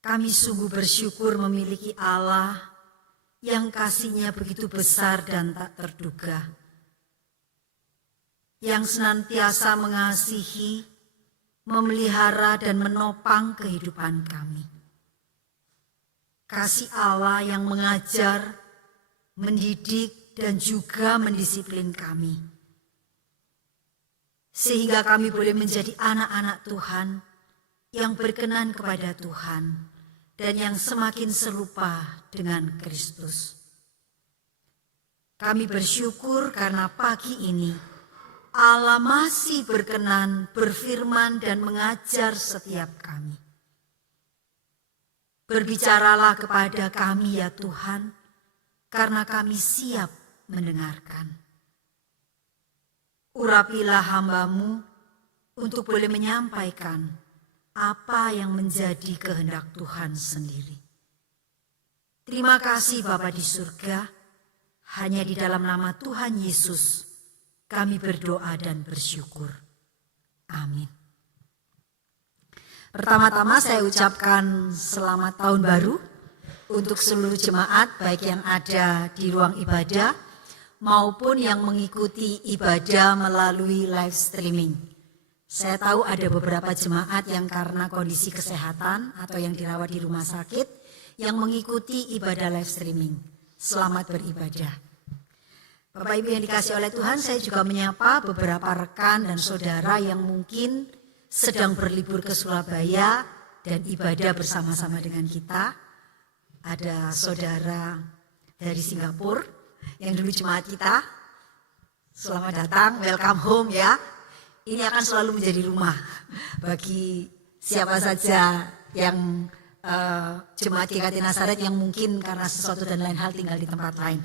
Kami sungguh bersyukur memiliki Allah yang kasih-Nya begitu besar dan tak terduga, yang senantiasa mengasihi, memelihara dan menopang kehidupan kami. Kasih Allah yang mengajar, mendidik dan juga mendisiplin kami, sehingga kami boleh menjadi anak-anak Tuhan yang berkenan kepada Tuhan dan yang semakin serupa dengan Kristus. Kami bersyukur karena pagi ini Allah masih berkenan berfirman dan mengajar setiap kami. Berbicaralah kepada kami ya Tuhan, karena kami siap mendengarkan. Urapilah hamba-Mu untuk boleh menyampaikan apa yang menjadi kehendak Tuhan sendiri. Terima kasih Bapa di surga, hanya di dalam nama Tuhan Yesus kami berdoa dan bersyukur. Amin. Pertama-tama saya ucapkan selamat tahun baru untuk seluruh jemaat, baik yang ada di ruang ibadah maupun yang mengikuti ibadah melalui live streaming. Saya tahu ada beberapa jemaat yang karena kondisi kesehatan atau yang dirawat di rumah sakit yang mengikuti ibadah live streaming. Selamat beribadah. Bapak Ibu yang dikasihi oleh Tuhan, saya juga menyapa beberapa rekan dan saudara yang mungkin sedang berlibur ke Surabaya dan ibadah bersama-sama dengan kita. Ada saudara dari Singapura yang dulu jemaat kita. Selamat datang, welcome home ya. Ini akan selalu menjadi rumah bagi siapa saja yang jemaat GKT Nazaret yang mungkin karena sesuatu dan lain hal tinggal di tempat lain.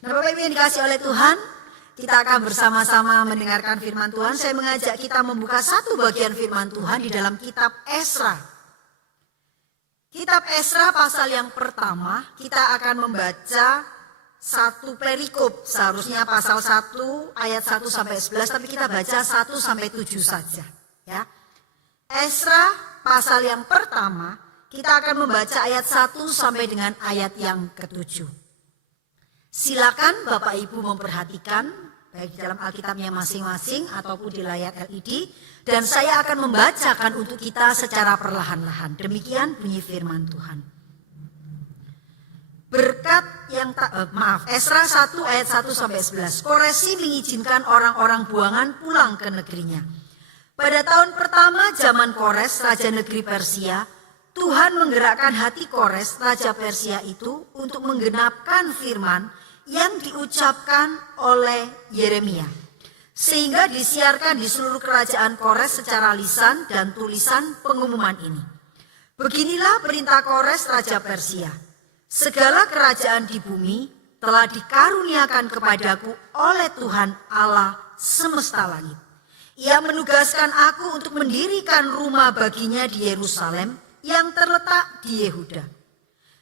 Nah Bapak Ibu yang dikasihi oleh Tuhan, kita akan bersama-sama mendengarkan firman Tuhan. Saya mengajak kita membuka satu bagian firman Tuhan di dalam kitab Esra. Kitab Esra pasal yang pertama, kita akan membaca satu perikop, seharusnya pasal 1 ayat 1 sampai 11, tapi kita baca 1 sampai 7 saja. Ya. Esra pasal yang pertama, kita akan membaca ayat 1 sampai dengan ayat yang ke-7. Silakan Bapak Ibu memperhatikan, baik di dalam Alkitabnya masing-masing ataupun di layar LED, dan saya akan membacakan untuk kita secara perlahan-lahan. Demikian bunyi firman Tuhan. Berkat yang Esra 1 ayat 1 sampai 11. Koresi mengizinkan orang-orang buangan pulang ke negerinya. Pada tahun pertama zaman Kores, raja negeri Persia, Tuhan menggerakkan hati Kores, raja Persia itu untuk menggenapkan firman yang diucapkan oleh Yeremia. Sehingga disiarkan di seluruh kerajaan Kores secara lisan dan tulisan pengumuman ini. Beginilah perintah Kores, raja Persia. Segala kerajaan di bumi telah dikaruniakan kepadaku oleh Tuhan Allah semesta langit. Ia menugaskan aku untuk mendirikan rumah baginya di Yerusalem yang terletak di Yehuda.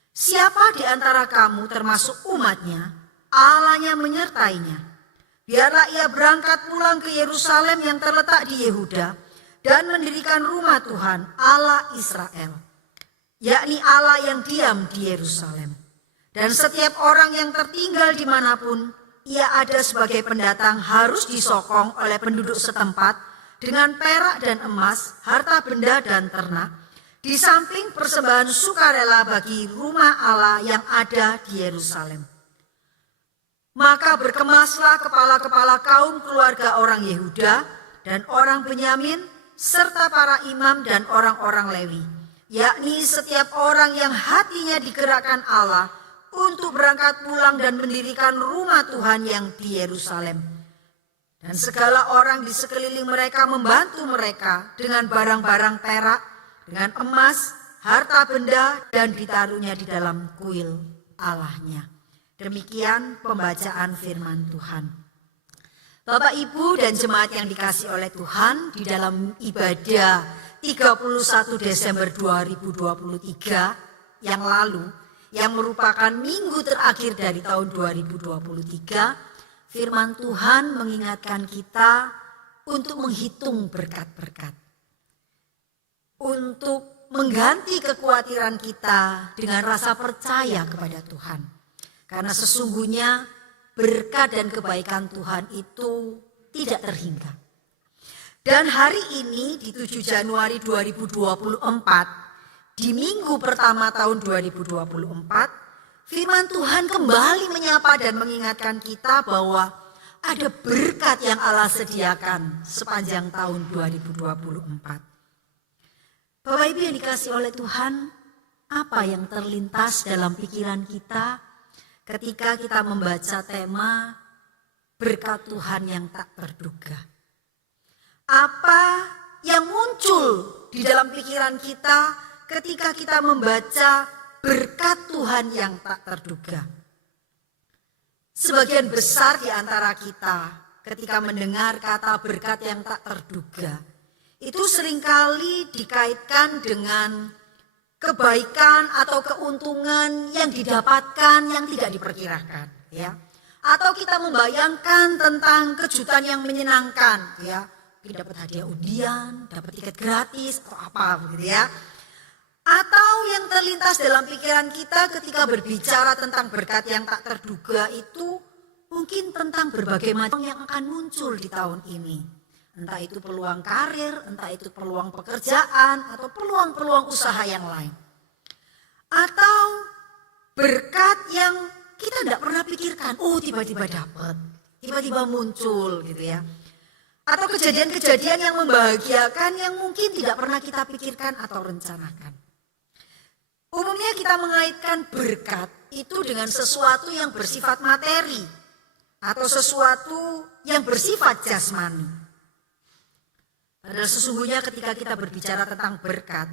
Siapa di antara kamu termasuk umatnya, Allahnya menyertainya. Biarlah ia berangkat pulang ke Yerusalem yang terletak di Yehuda dan mendirikan rumah Tuhan Allah Israel, yakni Allah yang diam di Yerusalem. Dan setiap orang yang tertinggal dimanapun ia ada sebagai pendatang harus disokong oleh penduduk setempat dengan perak dan emas, harta benda dan ternak, di samping persembahan sukarela bagi rumah Allah yang ada di Yerusalem. Maka berkemaslah kepala-kepala kaum keluarga orang Yehuda dan orang Benyamin, serta para imam dan orang-orang Lewi, yakni setiap orang yang hatinya digerakkan Allah untuk berangkat pulang dan mendirikan rumah Tuhan yang di Yerusalem. Dan segala orang di sekeliling mereka membantu mereka dengan barang-barang perak, dengan emas, harta benda, dan ditaruhnya di dalam kuil Allahnya. Demikian pembacaan firman Tuhan. Bapak, Ibu, dan jemaat yang dikasihi oleh Tuhan, di dalam ibadah 31 Desember 2023 yang lalu, yang merupakan minggu terakhir dari tahun 2023, firman Tuhan mengingatkan kita untuk menghitung berkat-berkat. Untuk mengganti kekhawatiran kita dengan rasa percaya kepada Tuhan. Karena sesungguhnya berkat dan kebaikan Tuhan itu tidak terhingga. Dan hari ini di 7 Januari 2024, di minggu pertama tahun 2024, firman Tuhan kembali menyapa dan mengingatkan kita bahwa ada berkat yang Allah sediakan sepanjang tahun 2024. Bapak Ibu yang dikasihi oleh Tuhan, apa yang terlintas dalam pikiran kita ketika kita membaca tema berkat Tuhan yang tak terduga? Apa yang muncul di dalam pikiran kita ketika kita membaca berkat Tuhan yang tak terduga? Sebagian besar di antara kita ketika mendengar kata berkat yang tak terduga, itu seringkali dikaitkan dengan kebaikan atau keuntungan yang didapatkan yang tidak diperkirakan, ya. Atau kita membayangkan tentang kejutan yang menyenangkan, ya. Dapat hadiah undian, dapat tiket gratis atau apa begitu ya. Atau yang terlintas dalam pikiran kita ketika berbicara tentang berkat yang tak terduga itu mungkin tentang berbagai macam yang akan muncul di tahun ini. Entah itu peluang karir, entah itu peluang pekerjaan, atau peluang-peluang usaha yang lain. Atau berkat yang kita tidak pernah pikirkan, tiba-tiba dapat, tiba-tiba muncul gitu ya. Atau kejadian-kejadian yang membahagiakan yang mungkin tidak pernah kita pikirkan atau rencanakan. Umumnya kita mengaitkan berkat itu dengan sesuatu yang bersifat materi atau sesuatu yang bersifat jasmani. Padahal sesungguhnya ketika kita berbicara tentang berkat,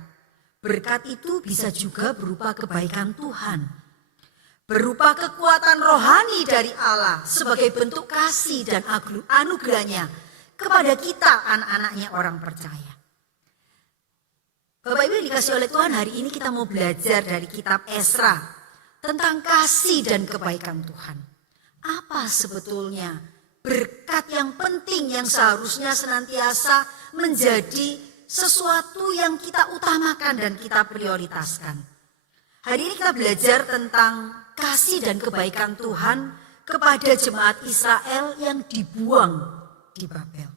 berkat itu bisa juga berupa kebaikan Tuhan. Berupa kekuatan rohani dari Allah sebagai bentuk kasih dan anugerahnya kepada kita anak-anaknya orang percaya. Bapak Ibu yang dikasihi oleh Tuhan, hari ini kita mau belajar dari kitab Esra tentang kasih dan kebaikan Tuhan. Apa sebetulnya berkat yang penting yang seharusnya senantiasa menjadi sesuatu yang kita utamakan dan kita prioritaskan. Hari ini kita belajar tentang kasih dan kebaikan Tuhan kepada jemaat Israel yang dibuang di Babel.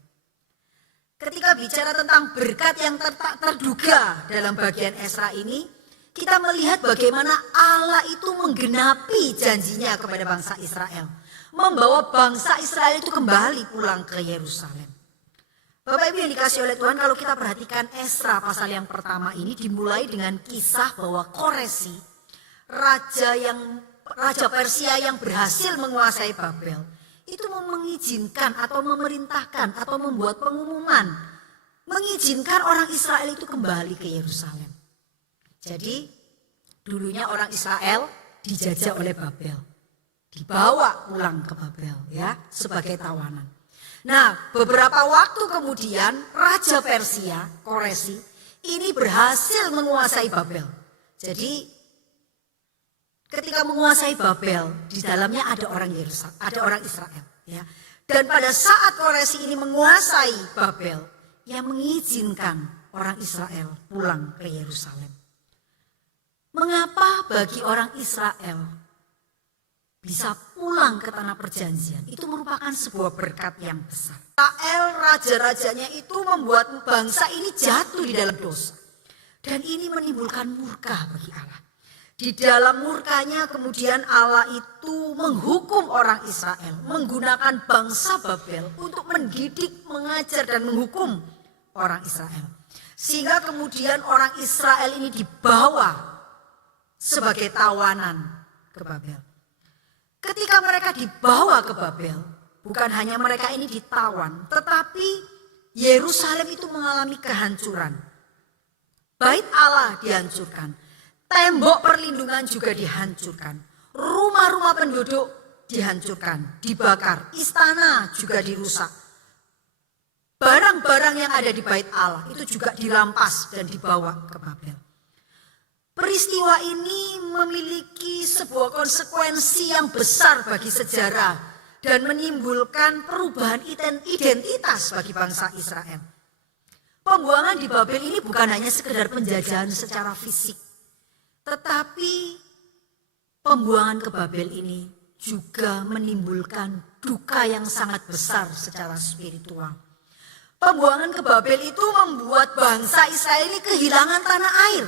Ketika bicara tentang berkat yang tak terduga dalam bagian Esra ini, kita melihat bagaimana Allah itu menggenapi janjinya kepada bangsa Israel. Membawa bangsa Israel itu kembali pulang ke Yerusalem. Bapak Ibu yang dikasihi oleh Tuhan, kalau kita perhatikan Esra pasal yang pertama ini dimulai dengan kisah bahwa Koresi, raja Persia yang berhasil menguasai Babel, itu mengizinkan atau memerintahkan atau membuat pengumuman mengizinkan orang Israel itu kembali ke Yerusalem. Jadi dulunya orang Israel dijajah oleh Babel, dibawa pulang ke Babel ya sebagai tawanan. Nah, beberapa waktu kemudian Raja Persia, Koresi, ini berhasil menguasai Babel. Jadi ketika menguasai Babel, di dalamnya ada orang Israel, ya. Dan pada saat Koresi ini menguasai Babel, ia mengizinkan orang Israel pulang ke Yerusalem. Mengapa bagi orang Israel bisa pulang ke tanah perjanjian? Itu merupakan sebuah berkat yang besar. Israel, raja-rajanya itu membuat bangsa ini jatuh di dalam dosa. Dan ini menimbulkan murka bagi Allah. Di dalam murkanya kemudian Allah itu menghukum orang Israel, menggunakan bangsa Babel untuk mendidik, mengajar dan menghukum orang Israel. Sehingga kemudian orang Israel ini dibawa sebagai tawanan ke Babel. Ketika mereka dibawa ke Babel, bukan hanya mereka ini ditawan, tetapi Yerusalem itu mengalami kehancuran. Bait Allah dihancurkan. Tembok perlindungan juga dihancurkan. Rumah-rumah penduduk dihancurkan, dibakar. Istana juga dirusak. Barang-barang yang ada di bait Allah itu juga dirampas dan dibawa ke Babel. Peristiwa ini memiliki sebuah konsekuensi yang besar bagi sejarah dan menimbulkan perubahan identitas bagi bangsa Israel. Pembuangan di Babel ini bukan hanya sekedar penjajahan secara fisik, tetapi pembuangan ke Babel ini juga menimbulkan duka yang sangat besar secara spiritual. Pembuangan ke Babel itu membuat bangsa Israel ini kehilangan tanah air,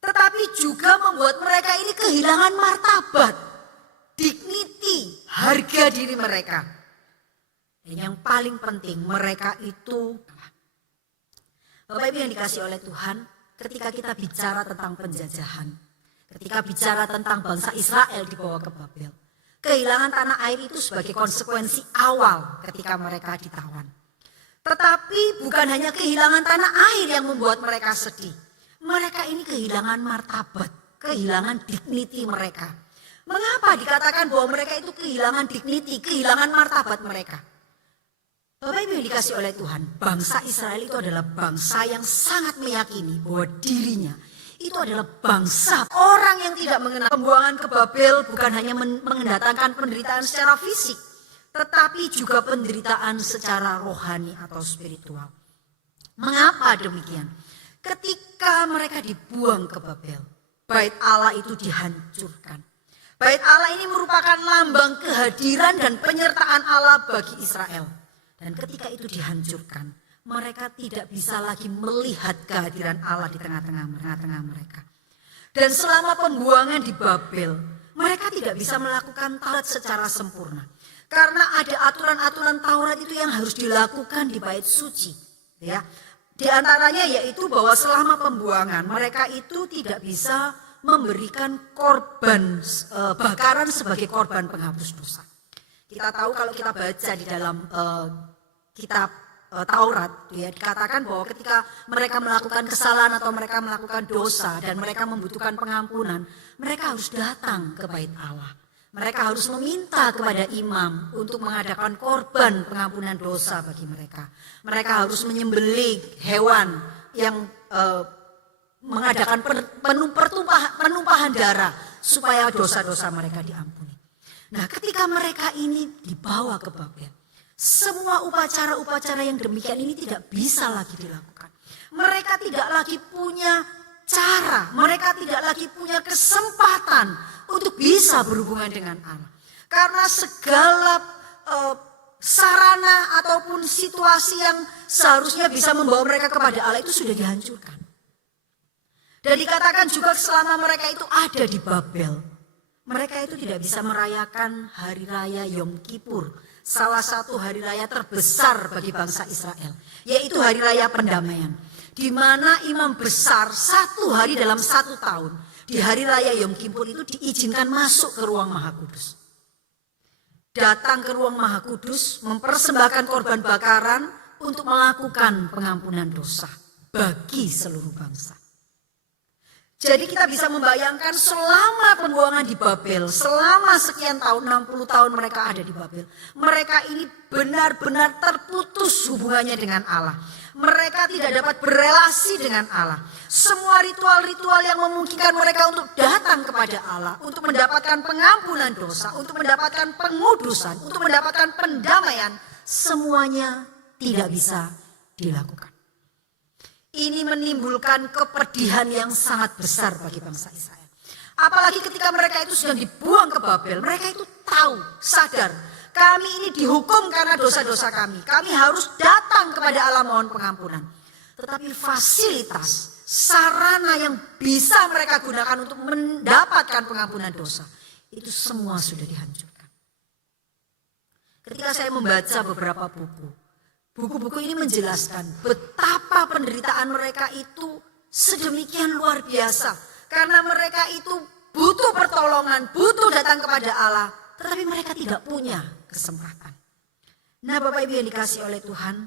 tetapi juga membuat mereka ini kehilangan martabat, dignity, harga diri mereka. Dan yang paling penting, mereka itu, Bapak Ibu yang dikasih oleh Tuhan, ketika kita bicara tentang penjajahan, ketika bicara tentang bangsa Israel dibawa ke Babel, kehilangan tanah air itu sebagai konsekuensi awal ketika mereka ditawan. Tetapi bukan hanya kehilangan tanah air yang membuat mereka sedih. Mereka ini kehilangan martabat, kehilangan dignity mereka. Mengapa dikatakan bahwa mereka itu kehilangan dignity, kehilangan martabat mereka? Bapak Ibu yang dikasih oleh Tuhan, bangsa Israel itu adalah bangsa yang sangat meyakini bahwa dirinya itu adalah bangsa orang yang tidak mengenal. Pembuangan ke Babel bukan hanya mendatangkan penderitaan secara fisik, tetapi juga penderitaan secara rohani atau spiritual. Mengapa demikian? Ketika mereka dibuang ke Babel, bait Allah itu dihancurkan. Bait Allah ini merupakan lambang kehadiran dan penyertaan Allah bagi Israel. Dan ketika itu dihancurkan, mereka tidak bisa lagi melihat kehadiran Allah di tengah-tengah mereka. Dan selama pembuangan di Babel, mereka tidak bisa melakukan Taurat secara sempurna. Karena ada aturan-aturan Taurat itu yang harus dilakukan di bait suci. Ya. Di antaranya yaitu bahwa selama pembuangan, mereka itu tidak bisa memberikan korban bakaran sebagai korban penghapus dosa. Kita tahu kalau kita baca di dalam kitab Taurat, ya, dikatakan bahwa ketika mereka melakukan kesalahan atau mereka melakukan dosa dan mereka membutuhkan pengampunan, mereka harus datang ke bait Allah. Mereka harus meminta kepada imam untuk mengadakan korban pengampunan dosa bagi mereka. Mereka harus menyembelih hewan yang mengadakan penumpahan darah supaya dosa-dosa mereka diampuni. Nah, ketika mereka ini dibawa ke Babel, semua upacara-upacara yang demikian ini tidak bisa lagi dilakukan. Mereka tidak lagi punya cara, mereka tidak lagi punya kesempatan untuk bisa berhubungan dengan Allah. Karena segala sarana ataupun situasi yang seharusnya bisa membawa mereka kepada Allah itu sudah dihancurkan. Dan dikatakan juga selama mereka itu ada di Babel, mereka itu tidak bisa merayakan hari raya Yom Kippur, salah satu hari raya terbesar bagi bangsa Israel, yaitu hari raya pendamaian, di mana imam besar satu hari dalam satu tahun, di hari raya Yom Kippur itu diizinkan masuk ke ruang Maha Kudus. Datang ke ruang Maha Kudus, mempersembahkan korban bakaran untuk melakukan pengampunan dosa bagi seluruh bangsa. Jadi kita bisa membayangkan selama pembuangan di Babel, selama sekian tahun, 60 tahun mereka ada di Babel. Mereka ini benar-benar terputus hubungannya dengan Allah. Mereka tidak dapat berelasi dengan Allah. Semua ritual-ritual yang memungkinkan mereka untuk datang kepada Allah, untuk mendapatkan pengampunan dosa, untuk mendapatkan pengudusan, untuk mendapatkan pendamaian, semuanya tidak bisa dilakukan. Ini menimbulkan kepedihan yang sangat besar bagi bangsa Israel. Apalagi ketika mereka itu sedang dibuang ke Babel, mereka itu tahu, sadar, kami ini dihukum karena dosa-dosa kami. Kami harus datang kepada Allah mohon pengampunan. Tetapi fasilitas, sarana yang bisa mereka gunakan untuk mendapatkan pengampunan dosa, itu semua sudah dihancurkan. Ketika saya membaca beberapa buku-buku ini menjelaskan betapa penderitaan mereka itu sedemikian luar biasa. Karena mereka itu butuh pertolongan, butuh datang kepada Allah. Tetapi mereka tidak punya kesempatan. Nah, Bapak Ibu yang dikasih oleh Tuhan,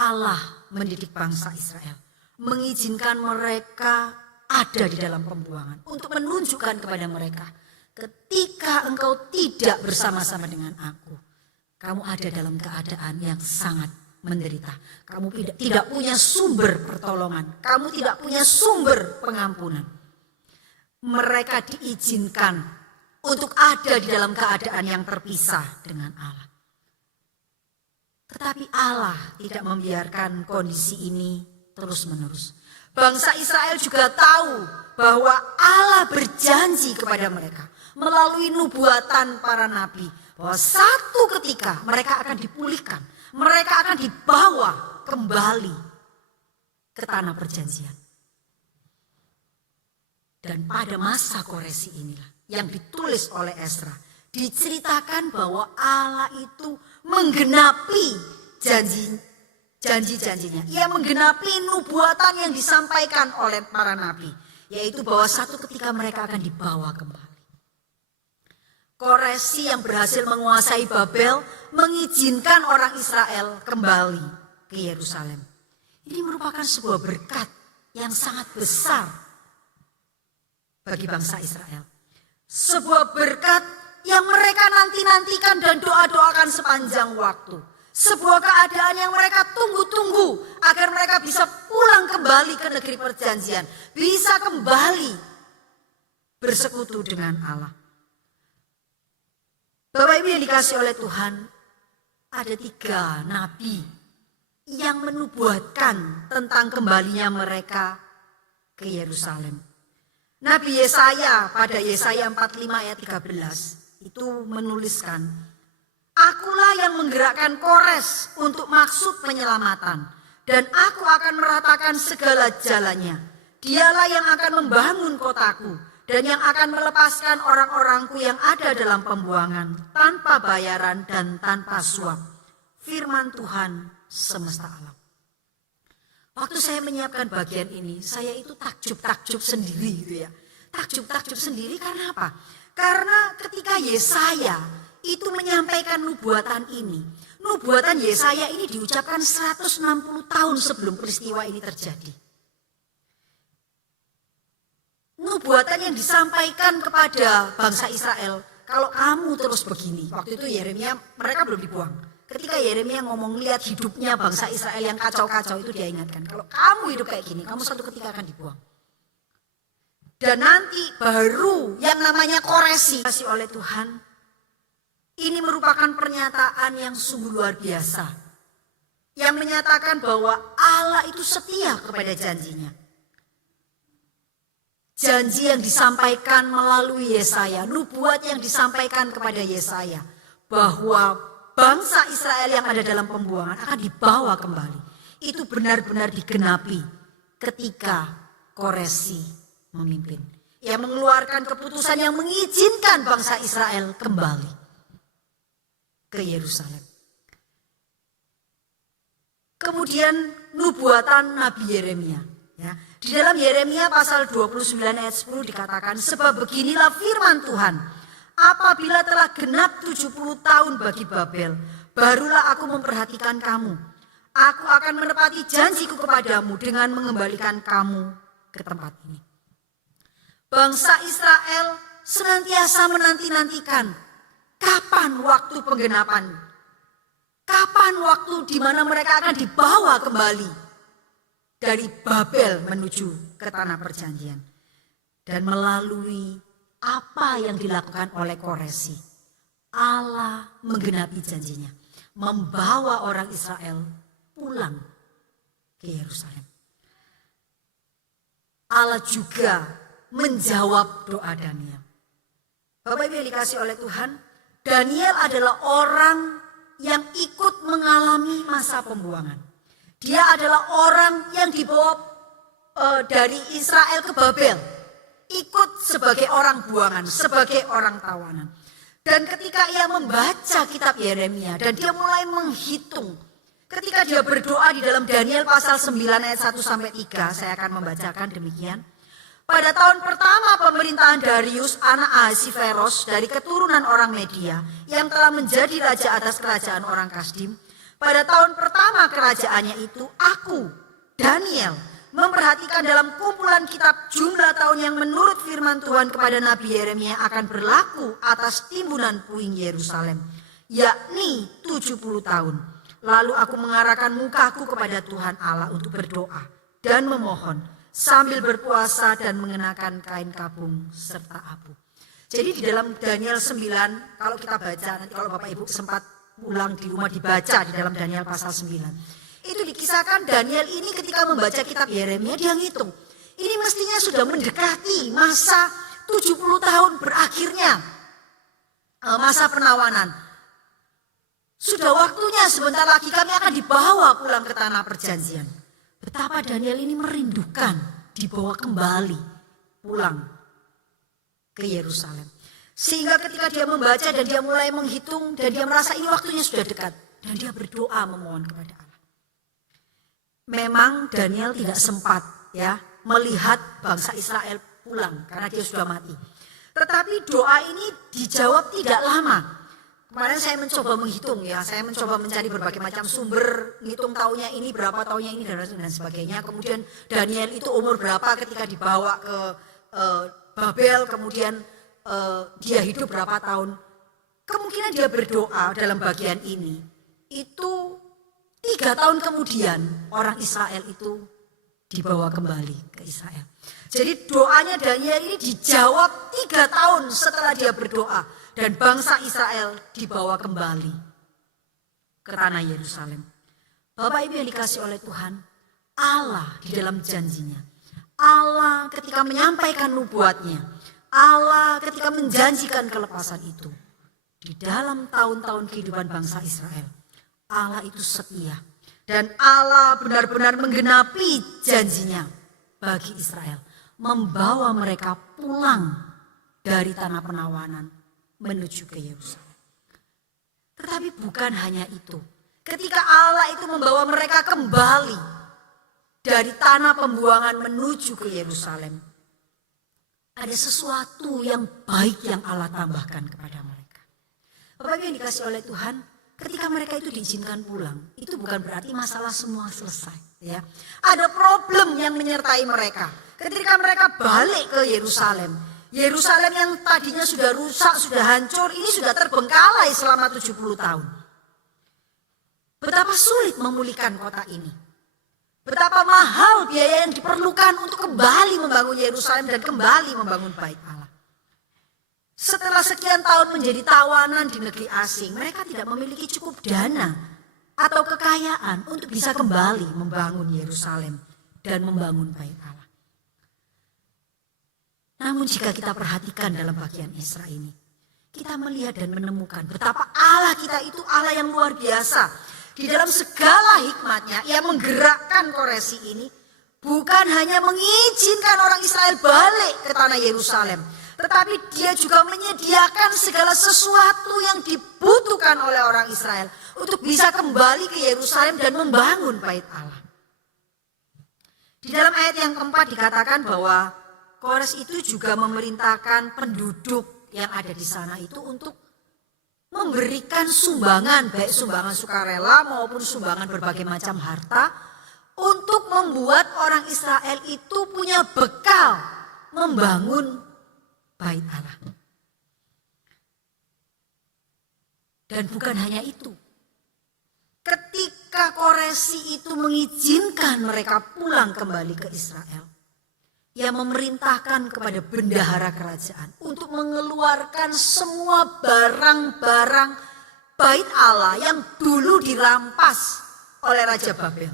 Allah mendidik bangsa Israel. Mengizinkan mereka ada di dalam pembuangan. Untuk menunjukkan kepada mereka, ketika engkau tidak bersama-sama dengan aku, kamu ada dalam keadaan yang sangat menderita. Kamu tidak punya sumber pertolongan. Kamu tidak punya sumber pengampunan. Mereka diizinkan untuk ada di dalam keadaan yang terpisah dengan Allah. Tetapi Allah tidak membiarkan kondisi ini terus-menerus. Bangsa Israel juga tahu bahwa Allah berjanji kepada mereka melalui nubuatan para nabi bahwa satu ketika mereka akan dipulihkan, mereka akan dibawa kembali ke tanah perjanjian. Dan pada masa Koresi inilah yang ditulis oleh Ezra, diceritakan bahwa Allah itu menggenapi janji-janjinya. Ia menggenapi nubuatan yang disampaikan oleh para nabi, yaitu bahwa satu ketika mereka akan dibawa kembali. Koresi yang berhasil menguasai Babel mengizinkan orang Israel kembali ke Yerusalem. Ini merupakan sebuah berkat yang sangat besar bagi bangsa Israel. Sebuah berkat yang mereka nanti-nantikan dan doa-doakan sepanjang waktu. Sebuah keadaan yang mereka tunggu-tunggu agar mereka bisa pulang kembali ke negeri perjanjian. Bisa kembali bersekutu dengan Allah. Bapak Ibu yang dikasih oleh Tuhan, ada 3 nabi yang menubuatkan tentang kembalinya mereka ke Yerusalem. Nabi Yesaya pada Yesaya 45 ayat 13 itu menuliskan, "Akulah yang menggerakkan Kores untuk maksud penyelamatan, dan aku akan meratakan segala jalannya. Dialah yang akan membangun kotaku, dan yang akan melepaskan orang-orangku yang ada dalam pembuangan, tanpa bayaran dan tanpa suap. Firman Tuhan semesta alam." Waktu saya menyiapkan bagian ini, saya itu takjub sendiri gitu ya. Takjub sendiri karena apa? Karena ketika Yesaya itu menyampaikan nubuatan ini, nubuatan Yesaya ini diucapkan 160 tahun sebelum peristiwa ini terjadi. Nubuatan yang disampaikan kepada bangsa Israel, kalau kamu terus begini, waktu itu Yeremia, mereka belum dibuang. Ketika Yeremia ngomong lihat hidupnya bangsa Israel yang kacau-kacau, itu dia ingatkan, kalau kamu hidup kayak gini, kamu satu ketika akan dibuang. Dan nanti baru yang namanya koresi kasih oleh Tuhan. Ini merupakan pernyataan yang sungguh luar biasa. Yang menyatakan bahwa Allah itu setia kepada janjinya. Janji yang disampaikan melalui Yesaya, nubuat yang disampaikan kepada Yesaya, bahwa bangsa Israel yang ada dalam pembuangan akan dibawa kembali. Itu benar-benar digenapi ketika Koresi memimpin. Ia mengeluarkan keputusan yang mengizinkan bangsa Israel kembali ke Yerusalem. Kemudian nubuatan Nabi Yeremia. Ya, di dalam Yeremia pasal 29 ayat 10 dikatakan, "Sebab beginilah firman Tuhan, apabila telah genap 70 tahun bagi Babel, barulah aku memperhatikan kamu. Aku akan menepati janjiku kepadamu dengan mengembalikan kamu ke tempat ini." Bangsa Israel senantiasa menanti-nantikan kapan waktu penggenapan, kapan waktu di mana mereka akan dibawa kembali dari Babel menuju ke tanah perjanjian. Dan melalui apa yang dilakukan oleh Koresi, Allah menggenapi janjinya, membawa orang Israel pulang ke Yerusalem. Allah juga menjawab doa Daniel. Bapak Ibu yang dikasih oleh Tuhan, Daniel adalah orang yang ikut mengalami masa pembuangan. Dia adalah orang yang dibawa dari Israel ke Babel, ikut sebagai orang buangan, sebagai orang tawanan. Dan ketika ia membaca kitab Yeremia dan dia mulai menghitung, ketika dia berdoa di dalam Daniel pasal 9 ayat 1 sampai 3, saya akan membacakan demikian. Pada tahun pertama pemerintahan Darius anak Ahasiveros dari keturunan orang Media yang telah menjadi raja atas kerajaan orang Kasdim, pada tahun pertama kerajaannya itu, aku, Daniel, memperhatikan dalam kumpulan kitab jumlah tahun yang menurut firman Tuhan kepada Nabi Yeremia akan berlaku atas timbunan puing Yerusalem, yakni 70 tahun. Lalu aku mengarahkan mukaku kepada Tuhan Allah untuk berdoa dan memohon, sambil berpuasa dan mengenakan kain kabung serta abu. Jadi di dalam Daniel 9, kalau kita baca, nanti kalau Bapak Ibu sempat pulang di rumah dibaca di dalam Daniel pasal 9. Itu dikisahkan Daniel ini ketika membaca kitab Yeremia dia ngitung. Ini mestinya sudah mendekati masa 70 tahun berakhirnya masa penawanan. Sudah waktunya sebentar lagi kami akan dibawa pulang ke tanah perjanjian. Betapa Daniel ini merindukan dibawa kembali pulang ke Yerusalem. Sehingga ketika dia membaca dan dia mulai menghitung dan dia merasa ini waktunya sudah dekat. Dan dia berdoa memohon kepada Allah. Memang Daniel tidak sempat ya melihat bangsa Israel pulang karena dia sudah mati. Tetapi doa ini dijawab tidak lama. Kemarin saya mencoba menghitung ya, saya mencoba mencari berbagai macam sumber, ngitung tahunnya ini berapa, tahunnya ini dan sebagainya. Kemudian Daniel itu umur berapa ketika dibawa ke Babel, kemudian dia hidup berapa tahun. Kemungkinan dia berdoa dalam bagian ini, itu 3 tahun kemudian orang Israel itu dibawa kembali ke Israel. Jadi doanya Daniel ini dijawab 3 tahun setelah dia berdoa. Dan bangsa Israel dibawa kembali ke tanah Yerusalem. Bapak Ibu yang dikasih oleh Tuhan, Allah di dalam janjinya. Allah ketika menyampaikan nubuatnya. Allah ketika menjanjikan kelepasan itu. Di dalam tahun-tahun kehidupan bangsa Israel. Allah itu setia. Dan Allah benar-benar menggenapi janjinya bagi Israel. Membawa mereka pulang dari tanah penawanan menuju ke Yerusalem. Tetapi bukan hanya itu. Ketika Allah itu membawa mereka kembali dari tanah pembuangan menuju ke Yerusalem, ada sesuatu yang baik yang Allah tambahkan kepada mereka. Bapak yang dikasih oleh Tuhan, ketika mereka itu diizinkan pulang, itu bukan berarti masalah semua selesai. Ya, ada problem yang menyertai mereka. Ketika mereka balik ke Yerusalem, Yerusalem yang tadinya sudah rusak, sudah hancur, ini sudah terbengkalai selama 70 tahun. Betapa sulit memulihkan kota ini. Betapa mahal biaya yang diperlukan untuk kembali membangun Yerusalem dan kembali membangun bait Allah. Setelah sekian tahun menjadi tawanan di negeri asing, mereka tidak memiliki cukup dana atau kekayaan untuk bisa kembali membangun Yerusalem dan membangun bait Allah. Namun jika kita perhatikan dalam bagian Esra ini, kita melihat dan menemukan betapa Allah kita itu Allah yang luar biasa. Di dalam segala hikmatnya, Ia menggerakkan Koresi ini bukan hanya mengizinkan orang Israel balik ke tanah Yerusalem, tetapi Dia juga menyediakan segala sesuatu yang dibutuhkan oleh orang Israel untuk bisa kembali ke Yerusalem dan membangun bait Allah. Di dalam ayat yang keempat dikatakan bahwa Kores itu juga memerintahkan penduduk yang ada di sana itu untuk memberikan sumbangan, baik sumbangan sukarela maupun sumbangan berbagai macam harta untuk membuat orang Israel itu punya bekal membangun bait Allah. Dan bukan hanya itu. Ketika Koresi itu mengizinkan mereka pulang kembali ke Israel, Ia memerintahkan kepada bendahara kerajaan untuk mengeluarkan semua barang-barang bait Allah yang dulu dirampas oleh Raja Babel.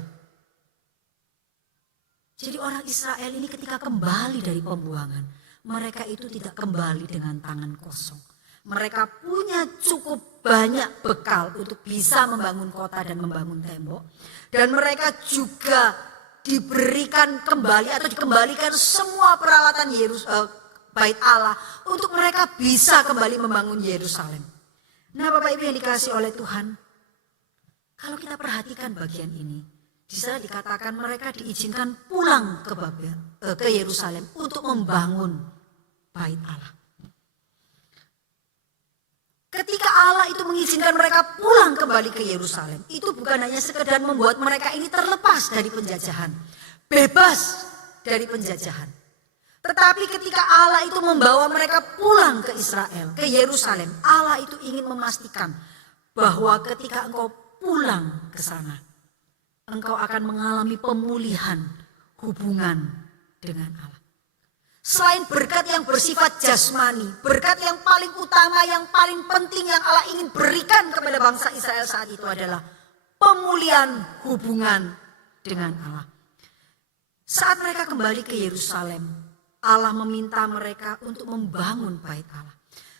Jadi orang Israel ini ketika kembali dari pembuangan, mereka itu tidak kembali dengan tangan kosong. Mereka punya cukup banyak bekal untuk bisa membangun kota dan membangun tembok. Dan mereka juga diberikan kembali atau dikembalikan semua peralatan bait Allah untuk mereka bisa kembali membangun Yerusalem. Nah, Bapak Ibu yang dikasih oleh Tuhan, kalau kita perhatikan bagian ini, di sana dikatakan mereka diizinkan pulang ke ke Yerusalem untuk membangun bait Allah. Ketika Allah itu mengizinkan mereka pulang kembali ke Yerusalem, itu bukan hanya sekedar membuat mereka ini terlepas dari penjajahan, bebas dari penjajahan. Tetapi ketika Allah itu membawa mereka pulang ke Israel, ke Yerusalem, Allah itu ingin memastikan bahwa ketika engkau pulang ke sana, engkau akan mengalami pemulihan hubungan dengan Allah. Selain berkat yang bersifat jasmani, berkat yang paling utama, yang paling penting yang Allah ingin berikan kepada bangsa Israel saat itu adalah pemulihan hubungan dengan Allah. Saat mereka kembali ke Yerusalem, Allah meminta mereka untuk membangun bait Allah.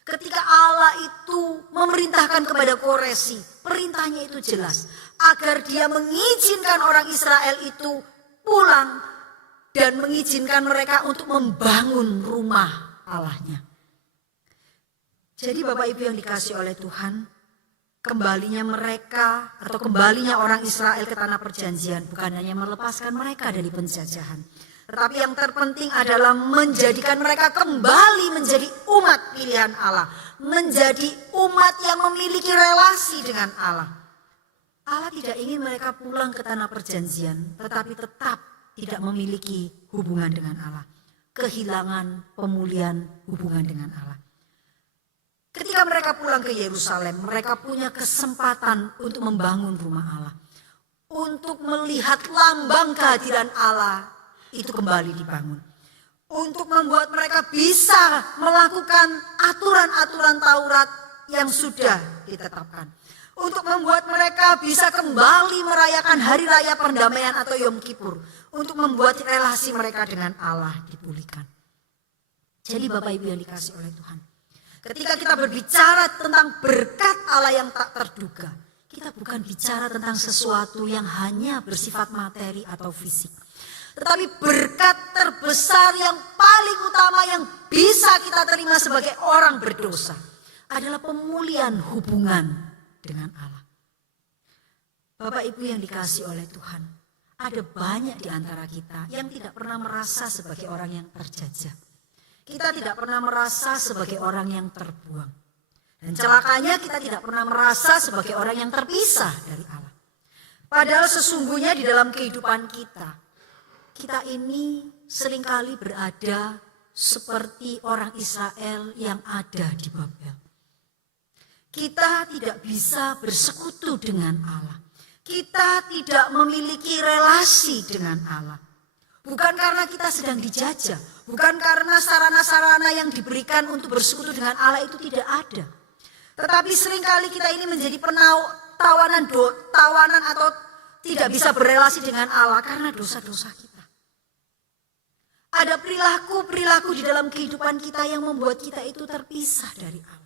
Ketika Allah itu memerintahkan kepada Koresi, perintahnya itu jelas, agar dia mengizinkan orang Israel itu pulang dan mengizinkan mereka untuk membangun rumah Allahnya. Jadi Bapak Ibu yang dikasihi oleh Tuhan, kembalinya mereka atau kembalinya orang Israel ke tanah perjanjian bukan hanya melepaskan mereka dari penjajahan, tetapi yang terpenting adalah menjadikan mereka kembali menjadi umat pilihan Allah, menjadi umat yang memiliki relasi dengan Allah. Allah tidak ingin mereka pulang ke tanah perjanjian, tetapi tetap tidak memiliki hubungan dengan Allah, kehilangan pemulihan hubungan dengan Allah. Ketika mereka pulang ke Yerusalem, mereka punya kesempatan untuk membangun rumah Allah, untuk melihat lambang kehadiran Allah itu kembali dibangun, untuk membuat mereka bisa melakukan aturan-aturan Taurat yang sudah ditetapkan, untuk membuat mereka bisa kembali merayakan hari raya pendamaian atau Yom Kippur, untuk membuat relasi mereka dengan Allah dipulihkan. Jadi Bapak Ibu yang dikasihi oleh Tuhan, ketika kita berbicara tentang berkat Allah yang tak terduga, kita bukan bicara tentang sesuatu yang hanya bersifat materi atau fisik, tetapi berkat terbesar yang paling utama yang bisa kita terima sebagai orang berdosa adalah pemulihan hubungan dengan Allah. Bapak Ibu yang dikasihi oleh Tuhan, ada banyak di antara kita yang tidak pernah merasa sebagai orang yang terjajah. Kita tidak pernah merasa sebagai orang yang terbuang. Dan celakanya kita tidak pernah merasa sebagai orang yang terpisah dari Allah. Padahal sesungguhnya di dalam kehidupan kita ini seringkali berada seperti orang Israel yang ada di Babel. Kita tidak bisa bersekutu dengan Allah. Kita tidak memiliki relasi dengan Allah. Bukan karena kita sedang dijajah, bukan karena sarana-sarana yang diberikan untuk bersekutu dengan Allah itu tidak ada. Tetapi seringkali kita ini menjadi tawanan atau tidak bisa berelasi dengan Allah karena dosa-dosa kita. Ada perilaku-perilaku di dalam kehidupan kita yang membuat kita itu terpisah dari Allah.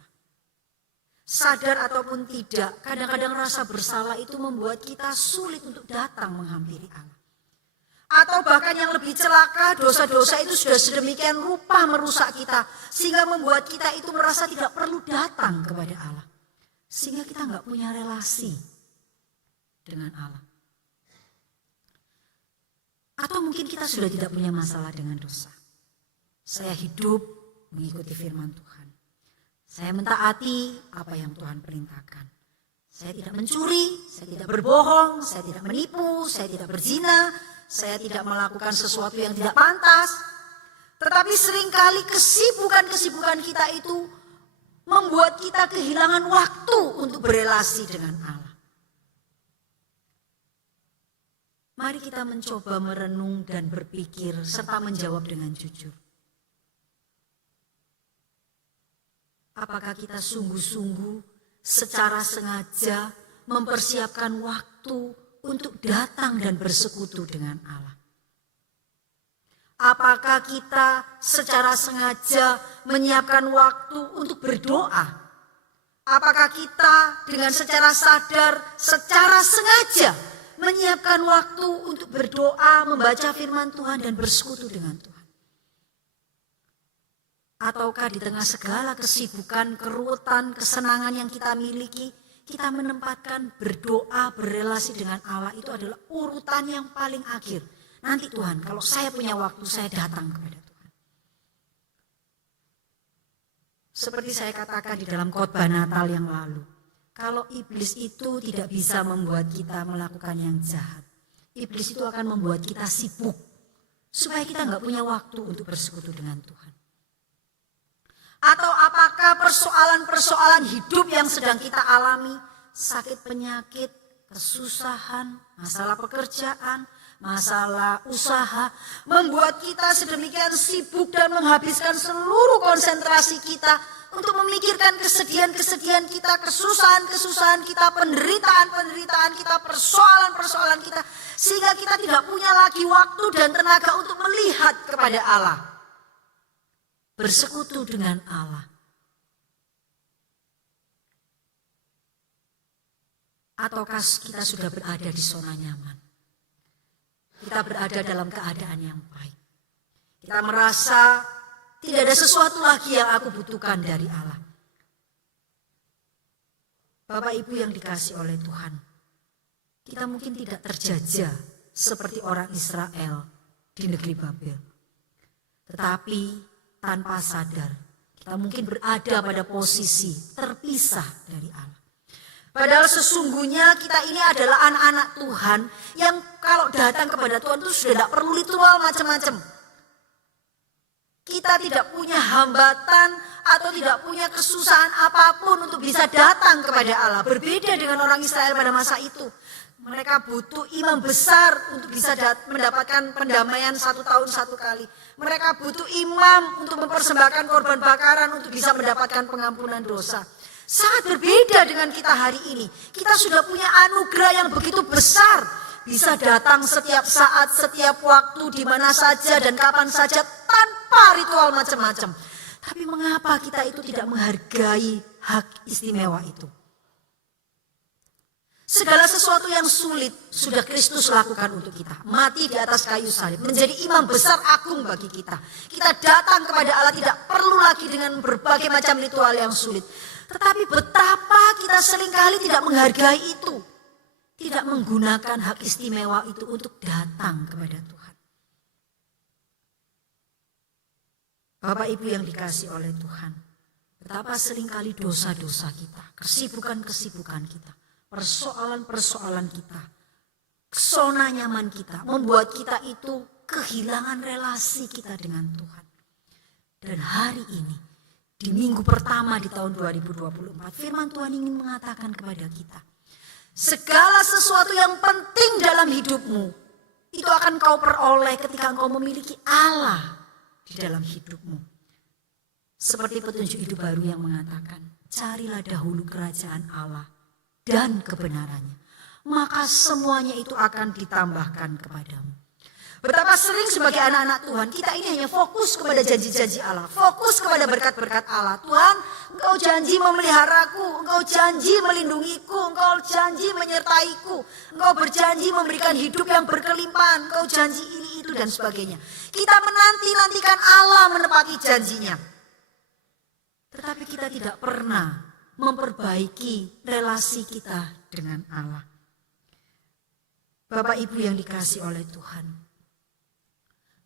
Sadar ataupun tidak, kadang-kadang rasa bersalah itu membuat kita sulit untuk datang menghampiri Allah. Atau bahkan yang lebih celaka, dosa-dosa itu sudah sedemikian rupa merusak kita, sehingga membuat kita itu merasa tidak perlu datang kepada Allah. Sehingga kita nggak punya relasi dengan Allah. Atau mungkin kita sudah tidak punya masalah dengan dosa. Saya hidup mengikuti firman Tuhan. Saya mentaati apa yang Tuhan perintahkan. Saya tidak mencuri, saya tidak berbohong, saya tidak menipu, saya tidak berzina, saya tidak melakukan sesuatu yang tidak pantas. Tetapi seringkali kesibukan-kesibukan kita itu membuat kita kehilangan waktu untuk berelasi dengan Allah. Mari kita mencoba merenung dan berpikir serta menjawab dengan jujur. Apakah kita sungguh-sungguh secara sengaja mempersiapkan waktu untuk datang dan bersekutu dengan Allah? Apakah kita secara sengaja menyiapkan waktu untuk berdoa? Apakah kita dengan secara sadar, secara sengaja menyiapkan waktu untuk berdoa, membaca firman Tuhan dan bersekutu dengan Tuhan? Ataukah di tengah segala kesibukan, keruwetan, kesenangan yang kita miliki, kita menempatkan berdoa, berelasi dengan Allah itu adalah urutan yang paling akhir. Nanti Tuhan, kalau saya punya waktu, saya datang kepada Tuhan. Seperti saya katakan di dalam khotbah Natal yang lalu, kalau iblis itu tidak bisa membuat kita melakukan yang jahat, iblis itu akan membuat kita sibuk, supaya kita nggak punya waktu untuk bersekutu dengan Tuhan. Atau apakah persoalan-persoalan hidup yang sedang kita alami, sakit penyakit, kesusahan, masalah pekerjaan, masalah, usaha, membuat kita sedemikian sibuk dan menghabiskan seluruh konsentrasi kita untuk memikirkan kesedihan-kesedihan kita, kesusahan-kesusahan kita, penderitaan-penderitaan kita, persoalan-persoalan kita, sehingga kita tidak punya lagi waktu dan tenaga untuk melihat kepada Allah, bersekutu dengan Allah. Ataukah kita sudah berada di zona nyaman? Kita berada dalam keadaan yang baik. Kita merasa tidak ada sesuatu lagi yang aku butuhkan dari Allah. Bapak Ibu yang dikasihi oleh Tuhan, kita mungkin tidak terjajah seperti orang Israel di negeri Babel. Tetapi tanpa sadar, kita mungkin berada pada posisi terpisah dari Allah. Padahal sesungguhnya kita ini adalah anak-anak Tuhan yang kalau datang kepada Tuhan itu sudah tidak perlu ritual macam-macam. Kita tidak punya hambatan atau tidak punya kesusahan apapun untuk bisa datang kepada Allah. Berbeda dengan orang Israel pada masa itu. Mereka butuh imam besar untuk bisa mendapatkan pendamaian 1 tahun 1 kali. Mereka butuh imam untuk mempersembahkan korban bakaran untuk bisa mendapatkan pengampunan dosa. Sangat berbeda dengan kita hari ini. Kita sudah punya anugerah yang begitu besar. Bisa datang setiap saat, setiap waktu, di mana saja dan kapan saja tanpa ritual macam-macam. Tapi mengapa kita itu tidak menghargai hak istimewa itu? Segala sesuatu yang sulit sudah Kristus lakukan untuk kita. Mati di atas kayu salib, menjadi imam besar agung bagi kita. Kita datang kepada Allah tidak perlu lagi dengan berbagai macam ritual yang sulit. Tetapi betapa kita seringkali tidak menghargai itu. Tidak menggunakan hak istimewa itu untuk datang kepada Tuhan. Bapak Ibu yang dikasihi oleh Tuhan, betapa seringkali dosa-dosa kita, kesibukan-kesibukan kita, persoalan-persoalan kita, zona nyaman kita, membuat kita itu kehilangan relasi kita dengan Tuhan. Dan hari ini, di minggu pertama di tahun 2024, firman Tuhan ingin mengatakan kepada kita, segala sesuatu yang penting dalam hidupmu, itu akan kau peroleh ketika engkau memiliki Allah di dalam hidupmu. Seperti petunjuk hidup baru yang mengatakan, carilah dahulu kerajaan Allah dan kebenarannya, maka semuanya itu akan ditambahkan kepadamu. Betapa sering sebagai anak-anak Tuhan kita ini hanya fokus kepada janji-janji Allah, fokus kepada berkat-berkat Allah. Tuhan, Engkau janji memeliharaku, Engkau janji melindungiku, Engkau janji menyertaiku, Engkau berjanji memberikan hidup yang berkelimpahan, Engkau janji ini, itu dan sebagainya. Kita menanti-nantikan Allah menepati janjinya. Tetapi kita tidak pernah memperbaiki relasi kita dengan Allah. Bapak Ibu yang dikasihi oleh Tuhan,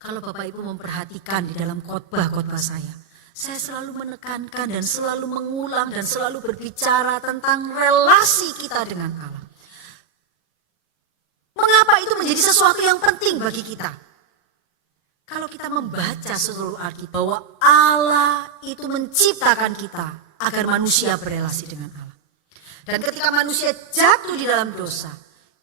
kalau Bapak Ibu memperhatikan di dalam khotbah-khotbah saya selalu menekankan dan selalu mengulang dan selalu berbicara tentang relasi kita dengan Allah. Mengapa itu menjadi sesuatu yang penting bagi kita? Kalau kita membaca seluruh Alkitab bahwa Allah itu menciptakan kita agar manusia berelasi dengan Allah. Dan ketika manusia jatuh di dalam dosa,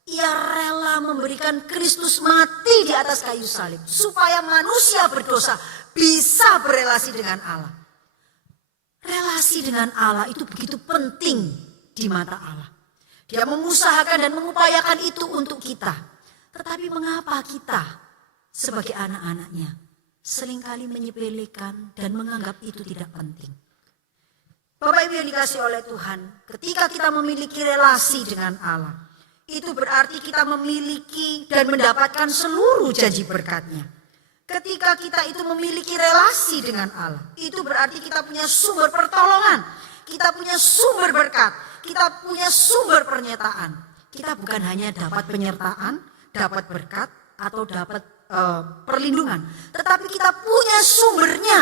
Ia rela memberikan Kristus mati di atas kayu salib supaya manusia berdosa bisa berelasi dengan Allah. Relasi dengan Allah itu begitu penting di mata Allah. Dia mengusahakan dan mengupayakan itu untuk kita. Tetapi mengapa kita sebagai anak-anaknya seringkali menyepelekan dan menganggap itu tidak penting? Bapak Ibu yang dikasihi oleh Tuhan, ketika kita memiliki relasi dengan Allah, itu berarti kita memiliki dan mendapatkan seluruh janji berkat-Nya. Ketika kita itu memiliki relasi dengan Allah, itu berarti kita punya sumber pertolongan, kita punya sumber berkat, kita punya sumber pernyataan. Kita bukan hanya dapat penyertaan, dapat berkat, atau dapat perlindungan, tetapi kita punya sumbernya.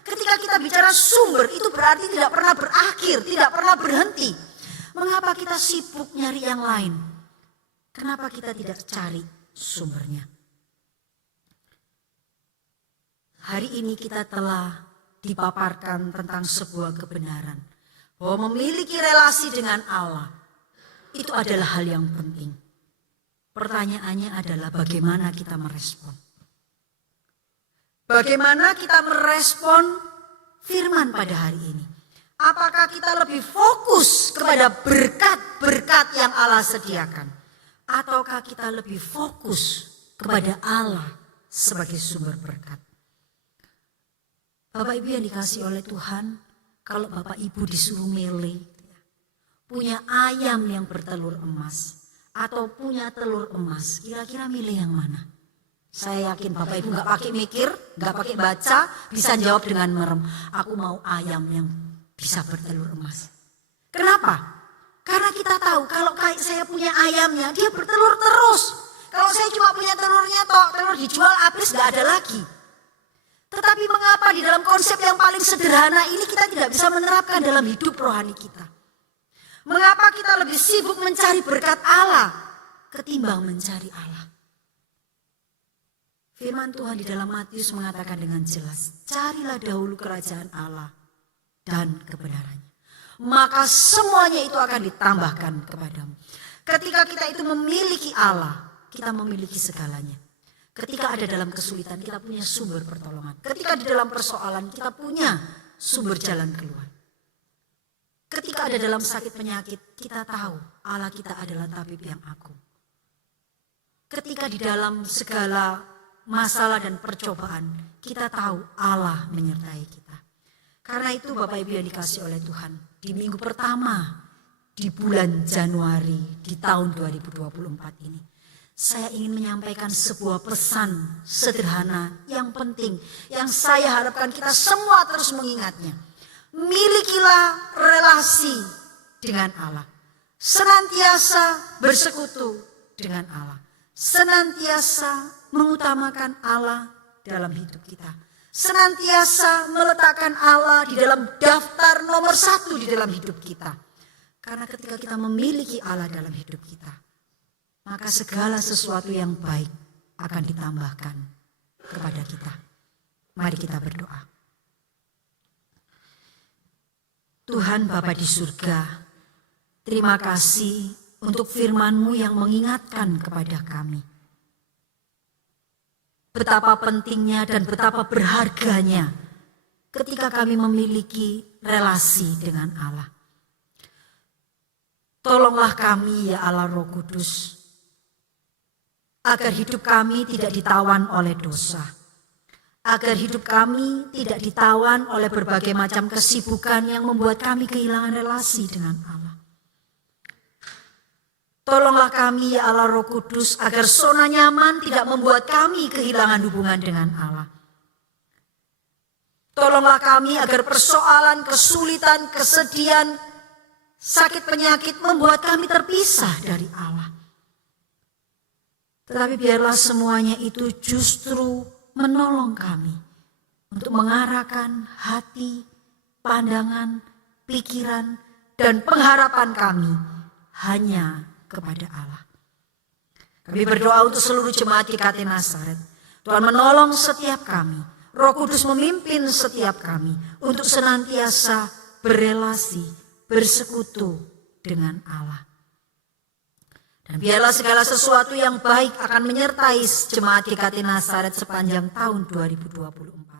Ketika kita bicara sumber, itu berarti tidak pernah berakhir, tidak pernah berhenti. Mengapa kita sibuk nyari yang lain? Kenapa kita tidak cari sumbernya? Hari ini kita telah dipaparkan tentang sebuah kebenaran, bahwa memiliki relasi dengan Allah itu adalah hal yang penting. Pertanyaannya adalah bagaimana kita merespon? Bagaimana kita merespon firman pada hari ini? Apakah kita lebih fokus kepada berkat-berkat yang Allah sediakan? Ataukah kita lebih fokus kepada Allah sebagai sumber berkat? Bapak Ibu yang dikasihi oleh Tuhan, kalau Bapak Ibu disuruh milih, punya ayam yang bertelur emas atau punya telur emas, kira-kira milih yang mana? Saya yakin Bapak Ibu gak pakai mikir, gak pakai baca, bisa jawab dengan merem. Aku mau ayam yang bisa bertelur emas. Kenapa? Karena kita tahu kalau kayak saya punya ayamnya, dia bertelur terus. Kalau saya cuma punya telurnya, telur dijual habis gak ada lagi. Tetapi mengapa di dalam konsep yang paling sederhana ini kita tidak bisa menerapkan dalam hidup rohani kita? Mengapa kita lebih sibuk mencari berkat Allah ketimbang mencari Allah? Firman Tuhan di dalam Matius mengatakan dengan jelas, carilah dahulu kerajaan Allah dan kebenarannya. Maka semuanya itu akan ditambahkan kepadamu. Ketika kita itu memiliki Allah, kita memiliki segalanya. Ketika ada dalam kesulitan, kita punya sumber pertolongan. Ketika di dalam persoalan, kita punya sumber jalan keluar. Ketika ada dalam sakit penyakit, kita tahu Allah kita adalah tabib yang agung. Ketika di dalam segala masalah dan percobaan, kita tahu Allah menyertai kita. Karena itu Bapak Ibu yang dikasihi oleh Tuhan, di minggu pertama di bulan Januari di tahun 2024 ini, saya ingin menyampaikan sebuah pesan sederhana yang penting, yang saya harapkan kita semua terus mengingatnya. Milikilah relasi dengan Allah. Senantiasa bersekutu dengan Allah. Senantiasa mengutamakan Allah dalam hidup kita. Senantiasa meletakkan Allah di dalam daftar nomor 1 di dalam hidup kita. Karena ketika kita memiliki Allah dalam hidup kita, maka segala sesuatu yang baik akan ditambahkan kepada kita. Mari kita berdoa. Tuhan Bapa di surga, terima kasih untuk firman-Mu yang mengingatkan kepada kami. Betapa pentingnya dan betapa berharganya ketika kami memiliki relasi dengan Allah. Tolonglah kami ya Allah Roh Kudus, agar hidup kami tidak ditawan oleh dosa. Agar hidup kami tidak ditawan oleh berbagai macam kesibukan yang membuat kami kehilangan relasi dengan Allah. Tolonglah kami ya Allah Roh Kudus agar zona nyaman tidak membuat kami kehilangan hubungan dengan Allah. Tolonglah kami agar persoalan, kesulitan, kesedihan, sakit penyakit membuat kami terpisah dari Allah. Tetapi biarlah semuanya itu justru menolong kami untuk mengarahkan hati, pandangan, pikiran, dan pengharapan kami hanya kepada Allah. Kami berdoa untuk seluruh jemaat GKT Nazaret. Tuhan menolong setiap kami. Roh Kudus memimpin setiap kami untuk senantiasa berelasi, bersekutu dengan Allah. Dan biarlah segala sesuatu yang baik akan menyertai jemaat GKT Nazaret sepanjang tahun 2024.